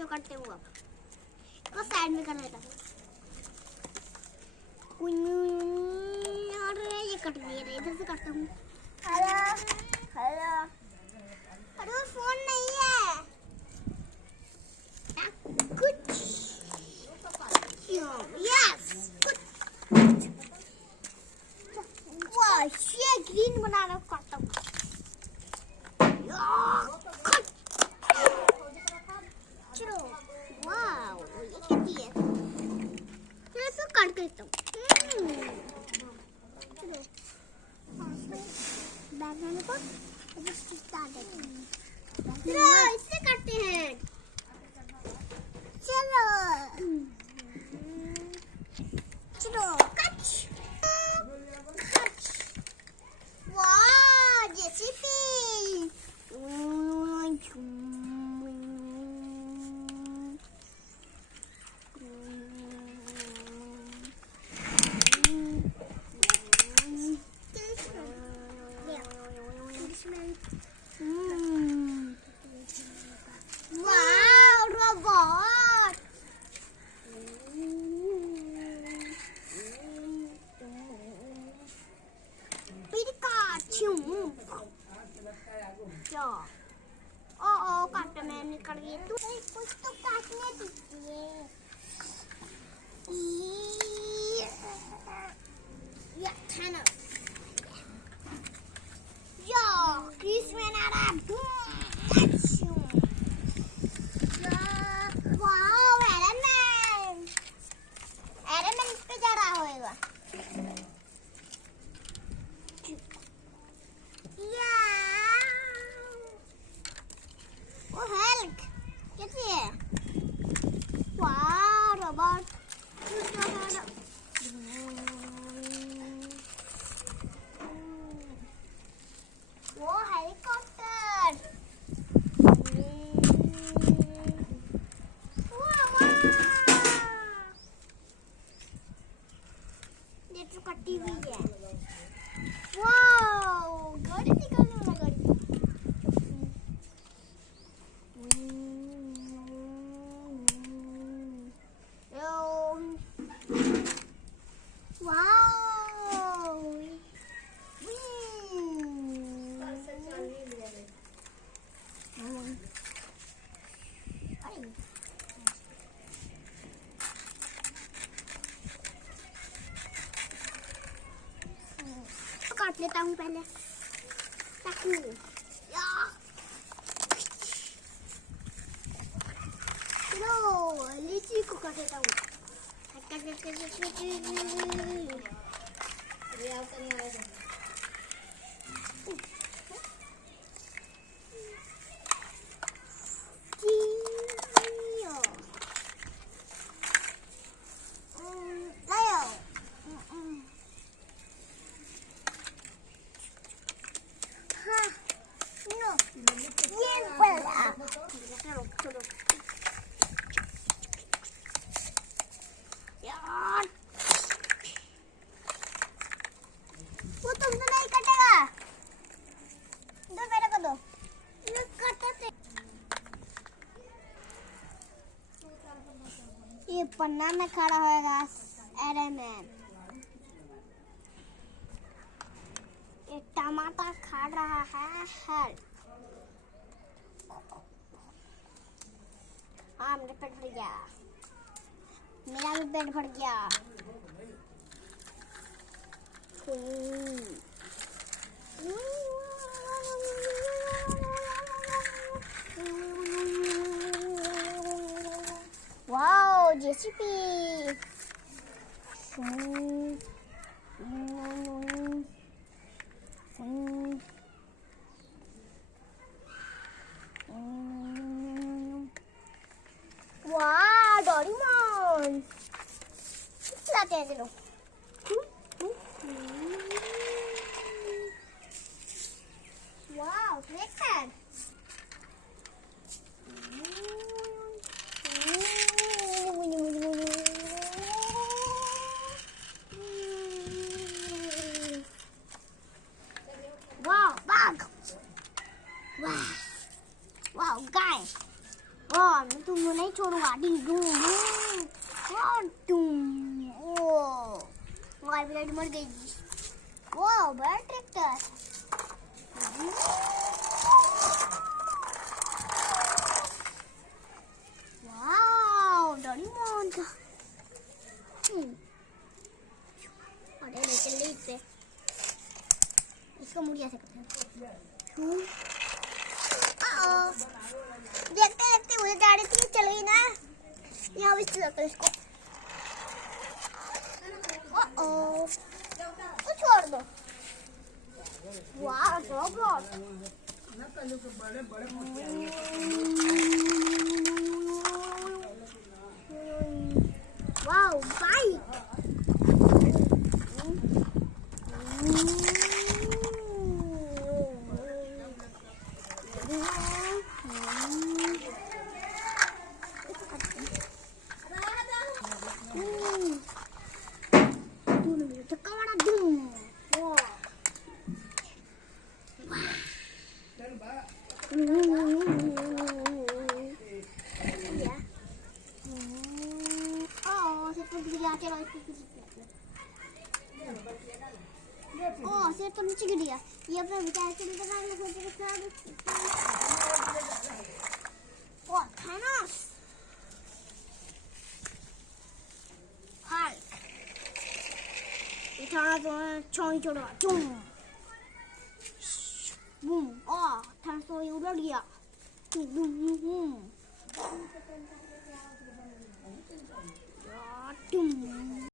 क्यों करते हो अब? इसको साइड में कर लेता हूँ। अरे ये कट गया, इधर से करता हूँ। हेलो हेलो, अरे फोन नहीं है कुछ। यस वाह, ये ग्रीन बनाना करता हूँ। चलो वाह, ये कैसी है? चलो इसको काट के लेता हूँ। चलो बैगन को चलो इससे काटते हैं। चलो चलो कच कच। वाह जेसीबी, वाह रोबोट। क्या ओ काटा मैं निकल गई। तू कुछ तो काटने दीजिए। या खाना या क्रिसमस आ रहा है। वाओ एरन मैन इस पे जा रहा होगा। ओ हेल्प कैसी है? वाह रोबोट। वो हेलीकॉप्टर। ये तो कटी हुई है। वाह गाड़ी निकलने वाला गाड़ी। काट लेता हूँ पहले। चलो लीची को काट लेता हूँ। यार वो तुमसे नहीं कटेगा। दो मेरे को दो। ये पन्ना में खड़ा होएगा आयरन मैन। ये टमाटर खा रहा है। हाँ मेरा पेट भर गया। मेरा भी पेट भर गया। Wow JCB. वाह डोरेमोन चलाते हैं चलो। वाह ट्रैक्टर। वाह बाघ। वाह वाह गाय। तुम नहीं नहीं छोड़ूंगा। डिंग डूम डूम। ओ वाइब्रेट मर गई। वाह बड़ा ट्रैक्टर। वाह डोरेमोन का। अरे लेकिन ले इससे इसको मुड़िया से करते हैं। देखते देखते मुझे गाड़ी थी चल गई ना। यहाँ भी चलते इसको। तो छोड़ दो। वाह रोबोट। वाह बाइक। तो नीचे गिर गया। ये अपना विचार से निकल रहा है। ओ थानोस हाल इतना तो छोड़ छोड़ो चुम बूम। ओ थानोस तो ये उड़ गया। बूम